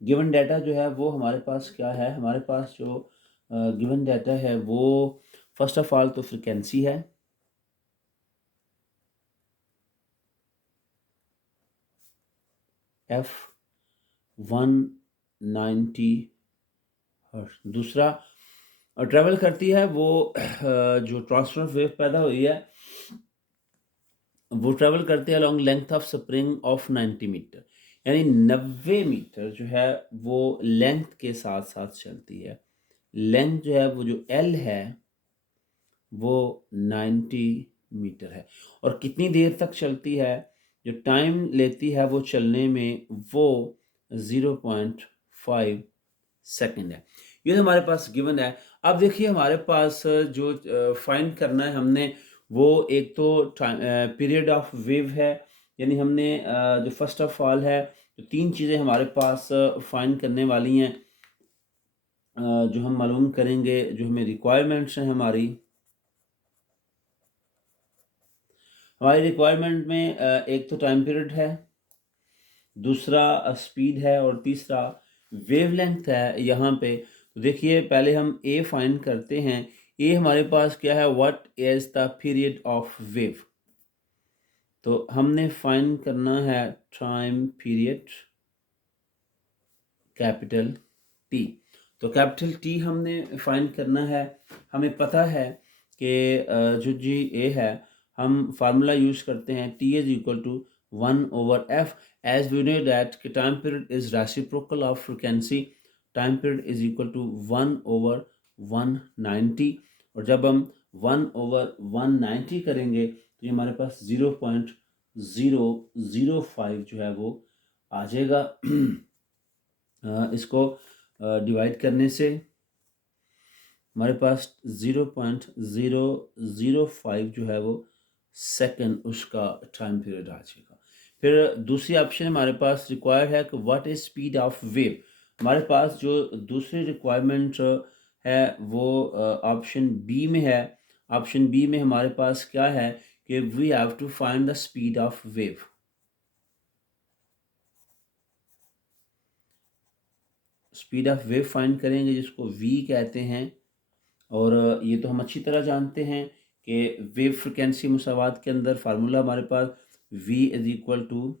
गिवन डाटा जो है वो हमारे पास क्या है, हमारे पास जो गिवन डाटा है वो फर्स्ट ऑफ ऑल तो फ्रिक्वेंसी है, एफ 190 हर्ट्ज। दूसरा ट्रेवल करती है वो जो ट्रांसफर वेव पैदा हुई है वो ट्रेवल करते हैं along length of spring of 90 metre, यानी 90 मीटर जो है वो लेंथ के साथ साथ चलती है। लेंथ जो है वो जो एल है वो 90 मीटर है। और कितनी देर तक चलती है, जो टाइम लेती है वो चलने में वो 0.5 सेकंड है। ये तो हमारे पास गिवन है। अब देखिए हमारे पास जो फाइंड करना है हमने, वो एक तो पीरियड ऑफ वेव है, यानी हमने जो फर्स्ट ऑफ ऑल है, तो तीन चीज़ें हमारे पास फाइंड करने वाली हैं, जो हम मालूम करेंगे, जो हमें रिक्वायरमेंट्स हैं हमारी रिक्वायरमेंट में एक तो टाइम पीरियड है, दूसरा स्पीड है, और तीसरा वेवलेंथ है यहाँ पे। तो देखिए पहले हम ए फाइंड करते हैं। ए हमारे पास क्या है, what is the period of wave. तो हमने फाइंड करना है टाइम पीरियड कैपिटल टी। तो कैपिटल टी हमने फाइंड करना है। हमें पता है कि जो जी ए है, हम फार्मूला यूज करते हैं, T is equal to 1/f, as we know that कि time period is reciprocal of frequency. Time period is equal to 1/190, और जब हम 1/190 करेंगे तो ये हमारे पास 0.005 जो है वो आ जाएगा। इसको डिवाइड करने से हमारे पास 0.005 जो है वो सेकंड उसका टाइम पीरियड आ जाएगा। फिर दूसरी ऑप्शन हमारे पास रिक्वायर्ड है कि what is speed of wave. हमारे पास जो दूसरी रिक्वायरमेंट है वो ऑप्शन बी में है। ऑप्शन बी में हमारे पास क्या है कि we have to find the speed of wave. Speed of wave find करेंगे, जिसको वी कहते हैं, और ये तो हम अच्छी तरह जानते हैं कि वेव फ्रिक्वेंसी मुसावात के अंदर फार्मूला हमारे पास v is equal to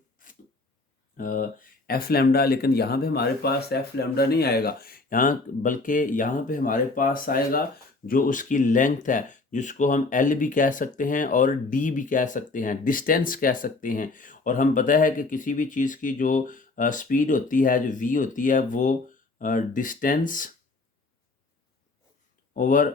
F lambda. लेकिन यहाँ पे हमारे पास एफ लैम्डा नहीं आएगा यहाँ, बल्कि यहाँ पे हमारे पास आएगा जो उसकी लेंथ है, जिसको हम एल भी कह सकते हैं और डी भी कह सकते हैं, डिस्टेंस कह सकते हैं। और हम पता है कि किसी भी चीज़ की जो स्पीड होती है, जो वी होती है, वो डिस्टेंस ओवर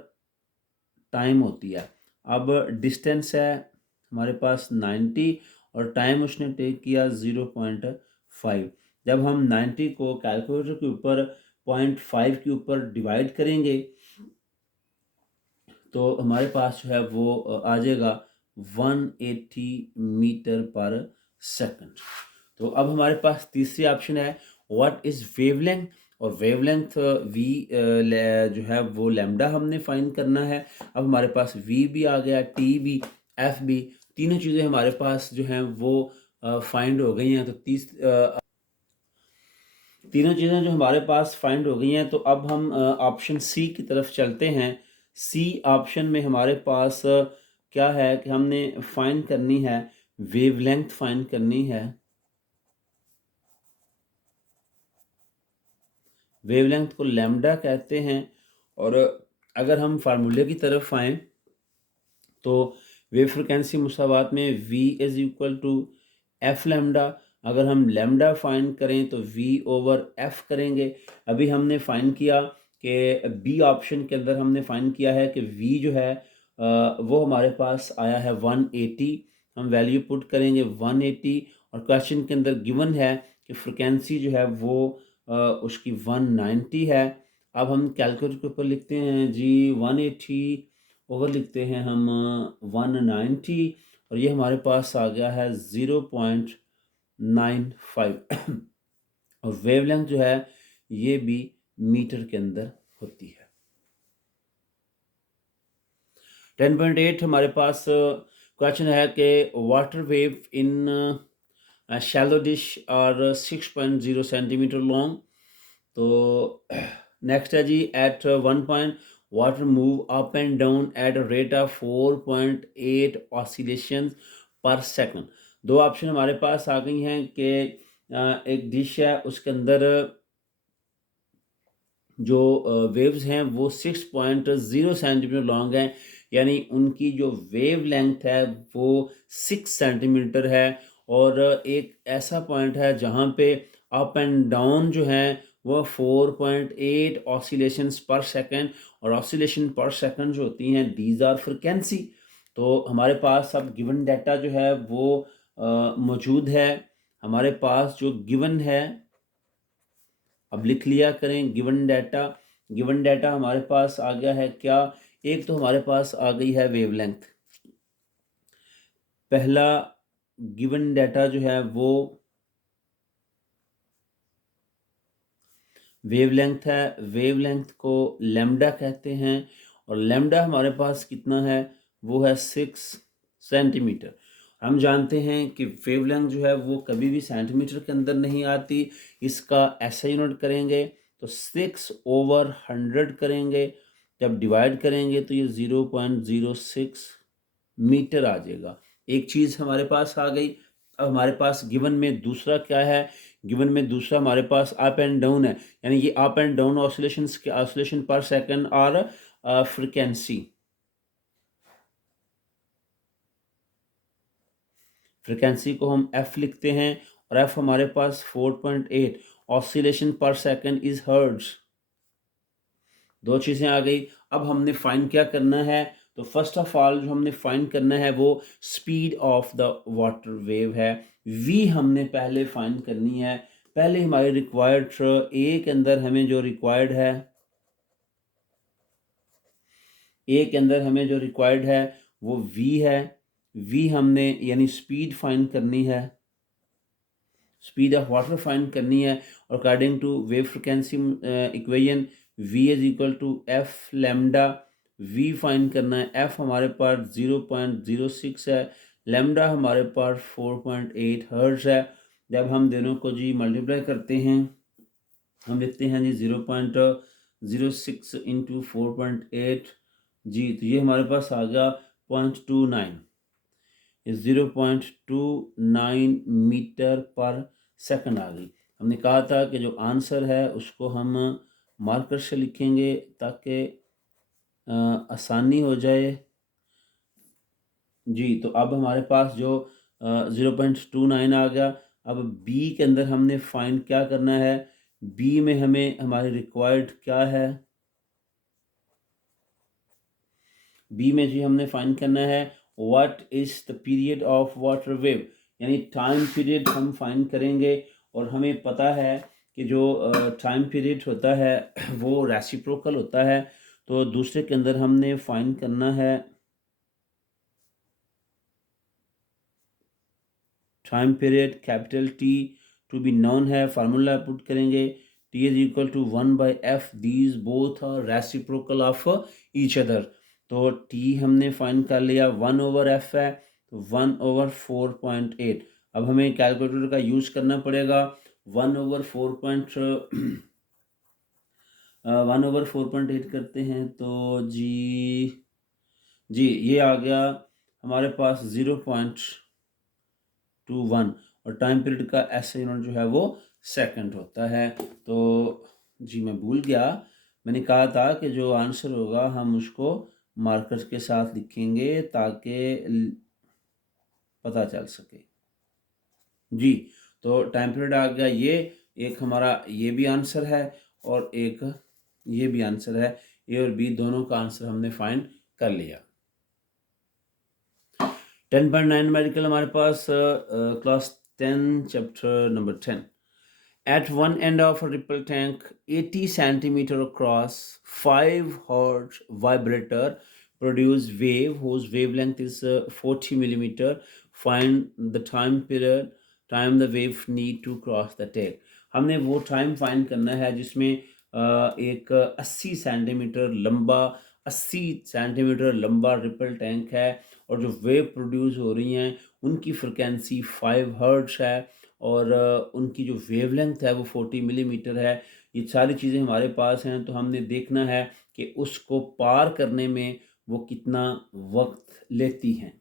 टाइम होती है। अब डिस्टेंस है हमारे पास 90 और टाइम उसने टेक किया 0.5। जब हम 90 को कैलकुलेटर के ऊपर 0.5 के ऊपर डिवाइड करेंगे तो हमारे पास जो है वो आ जाएगा 180 मीटर पर सेकंड। तो अब हमारे पास तीसरी ऑप्शन है व्हाट इज़ वेवलेंथ, और वेवलेंथ वी जो है वो लैम्डा हमने फाइंड करना है। अब हमारे पास वी भी आ गया, टी भी, एफ भी, तीनों चीज़ें हमारे पास जो हैं वो फाइंड हो गई हैं। तो तीनों चीज़ें जो हमारे पास फाइंड हो गई हैं, तो अब हम ऑप्शन सी की तरफ चलते हैं। सी ऑप्शन में हमारे पास क्या है कि हमने फाइंड करनी है वेवलेंथ, फाइंड करनी है वेवलेंथ को लैम्डा कहते हैं। और अगर हम फार्मूले की तरफ आएँ तो वेव फ्रिक्वेंसी मुसावात में v is equal to F lambda. अगर हम लैम्डा फाइंड करें तो v ओवर f करेंगे। अभी हमने फाइंड किया कि बी ऑप्शन के अंदर हमने फाइंड किया है कि v जो है वो हमारे पास आया है 180। हम वैल्यू पुट करेंगे 180, और क्वेश्चन के अंदर गिवन है कि फ्रिक्वेंसी जो है वो उसकी 190 है। अब हम कैलकुलेटर के ऊपर लिखते हैं जी 180 ओवर लिखते हैं हम 190, और ये हमारे पास आ गया है 0.95। और वेवलेंथ जो है ये भी मीटर के अंदर होती है। 10.8 हमारे पास क्वेश्चन है कि water wave in shallow dish और 6.0 सेंटीमीटर लॉन्ग। तो नेक्स्ट है जी at 1 point water move up and down at a rate of 4.8 oscillation per second. दो ऑप्शन हमारे पास आ गई हैं कि एक डिश है, उसके अंदर जो वेव्स हैं वो 6.0 सेंटीमीटर लॉन्ग हैं, यानी उनकी जो वेव लेंथ है वो 6 सेंटीमीटर है। और एक ऐसा पॉइंट है जहाँ पे अप एंड डाउन जो हैं वो 4.8 ऑसिलेशंस पर सेकंड, और ऑसिलेशन पर सेकंड जो होती हैं दीज आर फ्रिक्वेंसी। तो हमारे पास अब गिवन डाटा जो है वो मौजूद है। हमारे पास जो गिवन है, अब लिख लिया करें गिवन डाटा। गिवन डाटा हमारे पास आ गया है क्या, एक तो हमारे पास आ गई है वेवलेंथ। पहला गिवन डाटा जो है वो वेवलेंथ है, वेवलेंथ को लैम्डा कहते हैं, और लैम्डा हमारे पास कितना है, वो है 6 सेंटीमीटर। हम जानते हैं कि वेवलेंथ जो है वो कभी भी सेंटीमीटर के अंदर नहीं आती, इसका ऐसा यूनिट करेंगे तो 6/100 करेंगे, जब डिवाइड करेंगे तो ये 0.06 मीटर आ जाएगा। एक चीज़ हमारे पास आ गई। अब हमारे पास गिवन में दूसरा क्या है, गिवन में दूसरा हमारे पास अप एंड डाउन है, यानी ये अप एंड डाउन ऑसिलेशंस के ऑसिलेशन पर सेकंड और फ्रीक्वेंसी। फ्रीक्वेंसी को हम एफ लिखते हैं, और एफ हमारे पास 4.8, oscillation per second is hertz. दो चीज़ें आ गई। अब हमने फाइंड क्या करना है, तो फर्स्ट ऑफ ऑल जो हमने फाइंड करना है वो speed of the water wave है, वी हमने पहले फाइंड करनी है। पहले हमारे रिक्वायर्ड ए के अंदर हमें जो रिक्वायर्ड है, ए के अंदर हमें जो रिक्वायर्ड है वो वी है। वी हमने यानी स्पीड फाइंड करनी है, स्पीड ऑफ वाटर फाइंड करनी है, और according to wave frequency equation v is equal to F lambda. v find करना है, f हमारे पास 0.06 है, लैम्डा हमारे पास 4.8 हर्ट्ज है। जब हम दोनों को जी मल्टीप्लाई करते हैं, हम लिखते हैं जी 0.06 इंटू 4.8 जी, तो ये हमारे पास आ गया 0.29, 0.29 मीटर पर सेकंड आ गई। हमने कहा था कि जो आंसर है उसको हम मार्कर से लिखेंगे ताकि आसानी हो जाए जी। तो अब हमारे पास जो 0.29 आ गया। अब बी के अंदर हमने फाइंड क्या करना है, बी में हमें हमारे रिक्वायर्ड क्या है, बी में जी हमने फाइंड करना है what is the period of water wave, यानी टाइम पीरियड हम फाइंड करेंगे। और हमें पता है कि जो टाइम पीरियड होता है वो रेसिप्रोकल होता है। तो दूसरे के अंदर हमने फाइंड करना है time period, capital T to be known है, फार्मूला पुट करेंगे, T is equal to 1/f, these both are reciprocal of each other. तो टी हमने फाइंड कर लिया, 1/f है, तो 1/4.8। अब हमें कैलकुलेटर का यूज करना पड़ेगा। 1/4.8 करते हैं तो जी ये आ गया हमारे पास 0.21, और टाइम पीरियड का ऐसे यूनिट जो है वो सेकंड होता है। तो जी मैं भूल गया, मैंने कहा था कि जो आंसर होगा हम उसको मार्कर्स के साथ लिखेंगे ताकि पता चल सके जी। तो टाइम पीरियड आ गया, ये एक हमारा ये भी आंसर है और एक ये भी आंसर है, ए और बी दोनों का आंसर हमने फाइंड कर लिया। 10.9 मेडिकल हमारे पास class 10 chapter number 10। At one end of a ripple tank, 80 centimeter across, 5 hertz vibrator produce wave whose wavelength is 40 millimeter. Find the time period, time the wave need to cross the tank. हमने वो time find करना है जिसमें एक 80 centimetre लंबा 80 centimetre लंबा ripple tank है, और जो वेव प्रोड्यूस हो रही हैं उनकी फ्रिक्वेंसी 5 हर्ट्ज है, और उनकी जो वेवलेंथ है वो 40 मिलीमीटर है। ये सारी चीज़ें हमारे पास हैं, तो हमने देखना है कि उसको पार करने में वो कितना वक्त लेती हैं,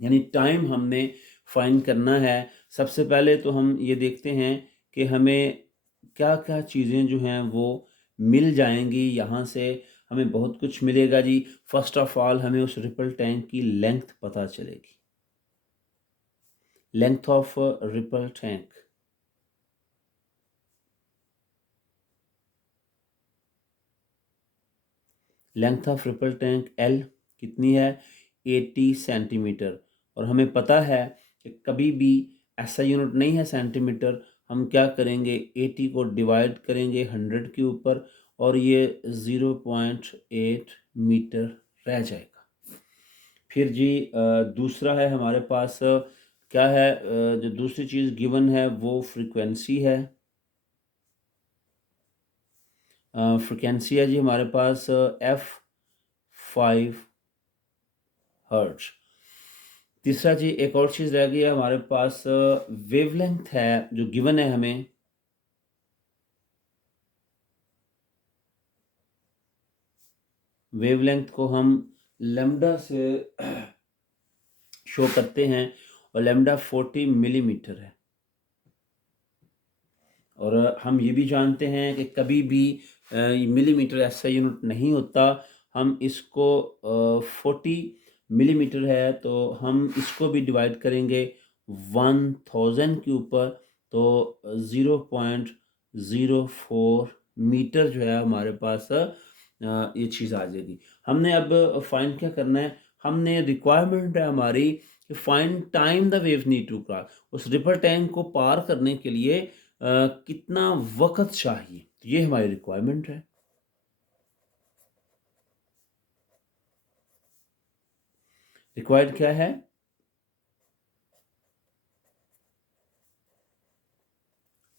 यानी टाइम हमने फाइंड करना है। सबसे पहले तो हम ये देखते हैं कि हमें क्या क्या चीज़ें जो हैं वो मिल जाएंगी, यहाँ से हमें बहुत कुछ मिलेगा जी। फर्स्ट ऑफ ऑल हमें उस रिपल टैंक की लेंथ पता चलेगी, length of ripple tank, length of ripple tank L कितनी है, 80 सेंटीमीटर। और हमें पता है कि कभी भी ऐसा यूनिट नहीं है सेंटीमीटर, हम क्या करेंगे 80 को डिवाइड करेंगे 100 के ऊपर, और ये 0.8 मीटर रह जाएगा। फिर जी दूसरा है हमारे पास क्या है, जो दूसरी चीज़ गिवन है वो फ्रीक्वेंसी है। फ्रीक्वेंसी है जी हमारे पास F5 हर्ट्ज। तीसरा जी एक और चीज़ रह गई है हमारे पास, वेवलेंथ है जो गिवन है हमें, वेवलेंथ को हम लैम्डा से शो करते हैं और लैम्डा 40 मिलीमीटर है। और हम ये भी जानते हैं कि कभी भी मिलीमीटर ऐसा यूनिट नहीं होता। हम इसको 40 मिलीमीटर है तो हम इसको भी डिवाइड करेंगे 1000 के ऊपर, तो 0.04 मीटर जो है हमारे पास ये चीज़ आ जाएगी। हमने अब फाइंड क्या करना है, हमने रिक्वायरमेंट है हमारी कि find time the wave need to cross, उस रिपर टैंक को पार करने के लिए कितना वक्त चाहिए, ये हमारी रिक्वायरमेंट है। रिक्वायर्ड क्या है,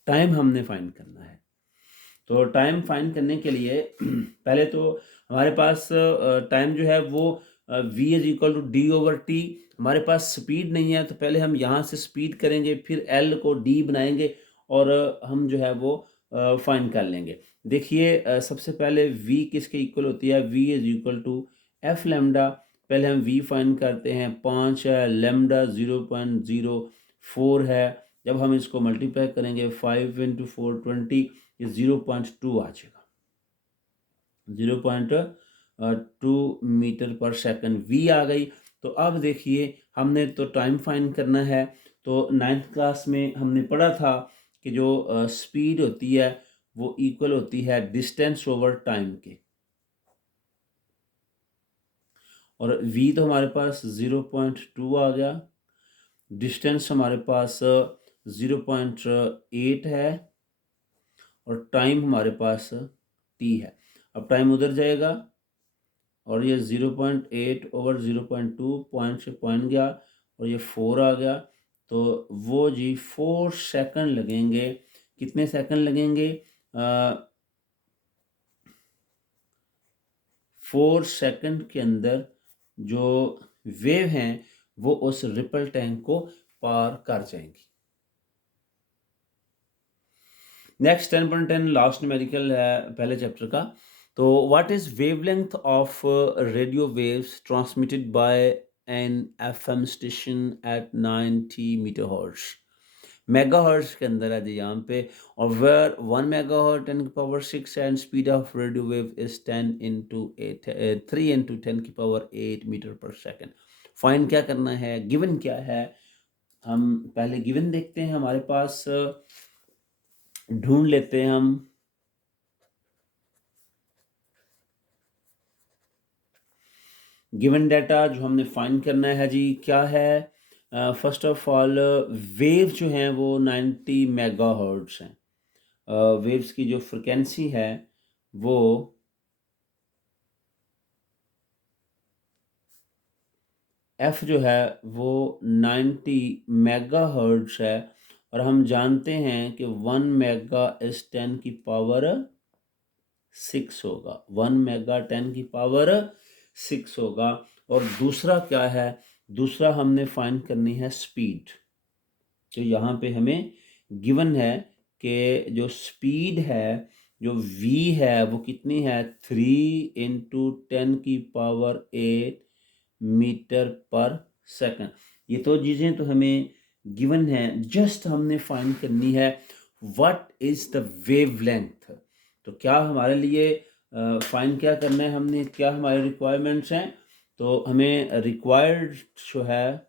टाइम हमने फाइंड करना है। तो टाइम फाइंड करने के लिए पहले तो हमारे पास टाइम जो है वो v is equal to D over T. हमारे पास स्पीड नहीं है तो पहले हम यहाँ से स्पीड करेंगे, फिर l को d बनाएंगे और हम जो है वो फाइंड कर लेंगे। देखिए सबसे पहले v किसके इक्वल होती है, v is equal to F lambda. पहले हम v फाइंड करते हैं, 5 है, लेमडा 0.04 है। जब हम इसको मल्टीप्लाई करेंगे 5 इंटू 4 20, ये 0.2 आ जाएगा, 0.2 मीटर पर सेकंड v आ गई। तो अब देखिए हमने तो टाइम फाइंड करना है। तो 9th क्लास में हमने पढ़ा था कि जो स्पीड होती है वो इक्वल होती है डिस्टेंस ओवर टाइम के, और v तो हमारे पास 0.2 आ गया, डिस्टेंस हमारे पास 0.8 है और टाइम हमारे पास t है। अब टाइम उधर जाएगा और ये 0.8 ओवर 0.2 पॉइंट से पॉइंट गया और ये 4 आ गया। तो वो जी 4 सेकंड लगेंगे। कितने सेकंड लगेंगे, 4 सेकंड के अंदर जो वेव हैं वो उस रिपल टैंक को पार कर जाएंगी। नेक्स्ट 10.10 लास्ट न्यूमेरिकल है पहले चैप्टर का। तो what is wavelength of radio waves transmitted by an FM station at 90 metre hertz. Mega hertz के अंदर है जी यहाँ पे, और वेयर 1 मेगा हर्ट 10 की power 6 and speed of radio wave is 10 into 8 3 into 10 की पावर 8 मीटर पर सेकेंड। फाइंड क्या करना है, गिवन क्या है, हम पहले गिवन देखते हैं। हमारे पास ढूंढ लेते हैं हम, गिवन डाटा जो हमने फाइंड करना है जी क्या है। फर्स्ट ऑफ ऑल वेव जो हैं वो 90 मेगा हर्ट्ज हैं। वेव्स की जो फ्रिक्वेंसी है वो एफ जो है वो 90 मेगा हर्ट्ज है, और हम जानते हैं कि 1 मेगा इस 10 की पावर 6 होगा, 1 मेगा 10 की पावर 6 होगा। और दूसरा क्या है, दूसरा हमने फाइंड करनी है स्पीड। तो यहाँ पे हमें गिवन है कि जो स्पीड है, जो v है वो कितनी है, 3 इंटू 10 की पावर 8 मीटर पर सेकंड। ये तो चीज़ें तो हमें गिवन है, जस्ट हमने फाइंड करनी है व्हाट इज द वेवलेंथ। तो क्या हमारे लिए फाइंड क्या करना है हमने, क्या हमारे रिक्वायरमेंट्स हैं। तो हमें रिक्वायर्ड जो है,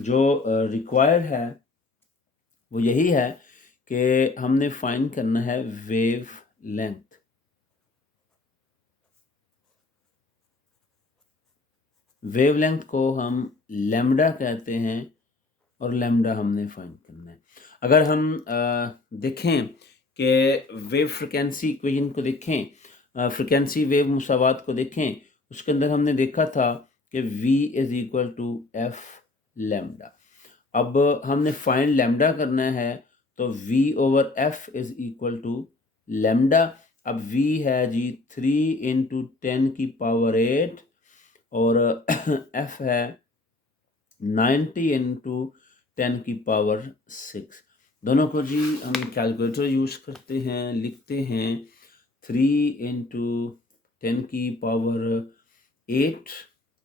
जो रिक्वायर्ड है वो यही है कि हमने फाइंड करना है वेव लेंथ। वेवलेंथ को हम लैम्डा कहते हैं, और लैम्डा हमने फाइंड करना है। अगर हम देखें कि वेव फ्रिक्वेंसी इक्वेशन को देखें, फ्रिक्वेंसी वेव मुसावात को देखें, उसके अंदर हमने देखा था कि v is equal to F lambda. अब हमने फाइंड लैम्डा करना है, तो v over f is equal to lambda. अब v है जी 3 इंटू 10 की पावर 8 और f है 90 इंटू 10 की पावर 6। दोनों को जी हम कैलकुलेटर यूज़ करते हैं, लिखते हैं 3 इंटू 10 की पावर 8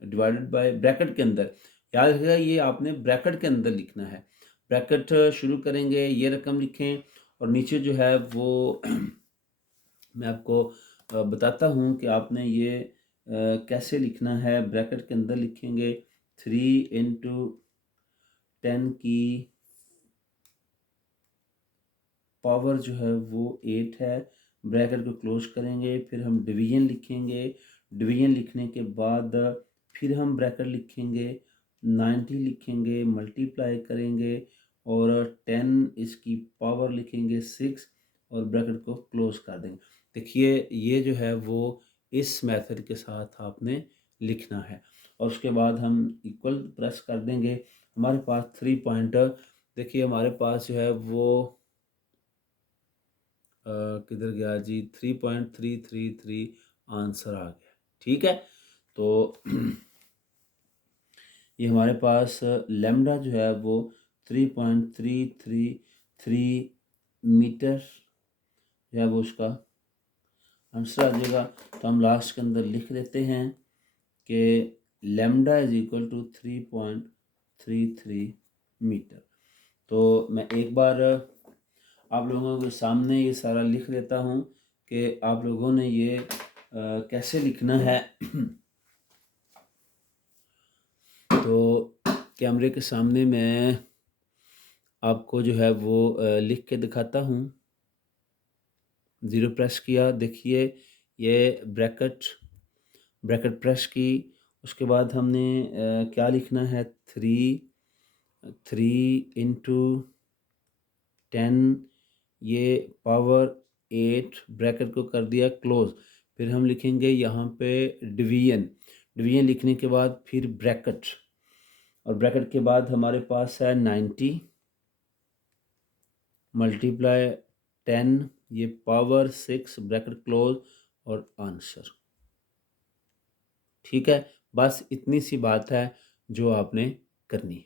डिवाइडेड बाय ब्रैकेट के अंदर, याद रखिएगा ये आपने ब्रैकेट के अंदर लिखना है। ब्रैकेट शुरू करेंगे, ये रकम लिखें और नीचे जो है वो मैं आपको बताता हूँ कि आपने ये कैसे लिखना है। ब्रैकेट के अंदर लिखेंगे 3 इंटू 10 की पावर जो है वो 8 है। ब्रैकेट को क्लोज करेंगे, फिर हम डिवीजन लिखेंगे। डिवीजन लिखने के बाद फिर हम ब्रैकेट लिखेंगे, 90 लिखेंगे, मल्टीप्लाई करेंगे और 10 इसकी पावर लिखेंगे 6 और ब्रैकेट को क्लोज कर देंगे। देखिए ये जो है वो इस मेथड के साथ आपने लिखना है और उसके बाद हम इक्वल प्रेस कर देंगे। हमारे पास 3 पॉइंट, देखिए हमारे पास जो है वो किधर गया जी, 3.333 आंसर आ गया। ठीक है, तो ये हमारे पास लैम्डा जो है वो 3.333 मीटर जो है वो उसका आंसर आ जाएगा। तो हम लास्ट के अंदर लिख देते हैं कि lambda is equal to 3.33 metre. तो मैं एक बार आप लोगों के सामने ये सारा लिख देता हूँ कि आप लोगों ने ये कैसे लिखना है। तो कैमरे के सामने मैं आपको जो है वो लिख के दिखाता हूँ। 0 प्रेस किया, देखिए ये ब्रैकेट प्रेस की, उसके बाद हमने क्या लिखना है, 3 इंटू 10 ये पावर 8, ब्रैकेट को कर दिया क्लोज। फिर हम लिखेंगे यहाँ पे डिवीजन लिखने के बाद फिर ब्रैकेट, और ब्रैकेट के बाद हमारे पास है 90 मल्टीप्लाई 10 ये पावर 6 ब्रैकेट क्लोज और आंसर। ठीक है, बस इतनी सी बात है जो आपने करनी है।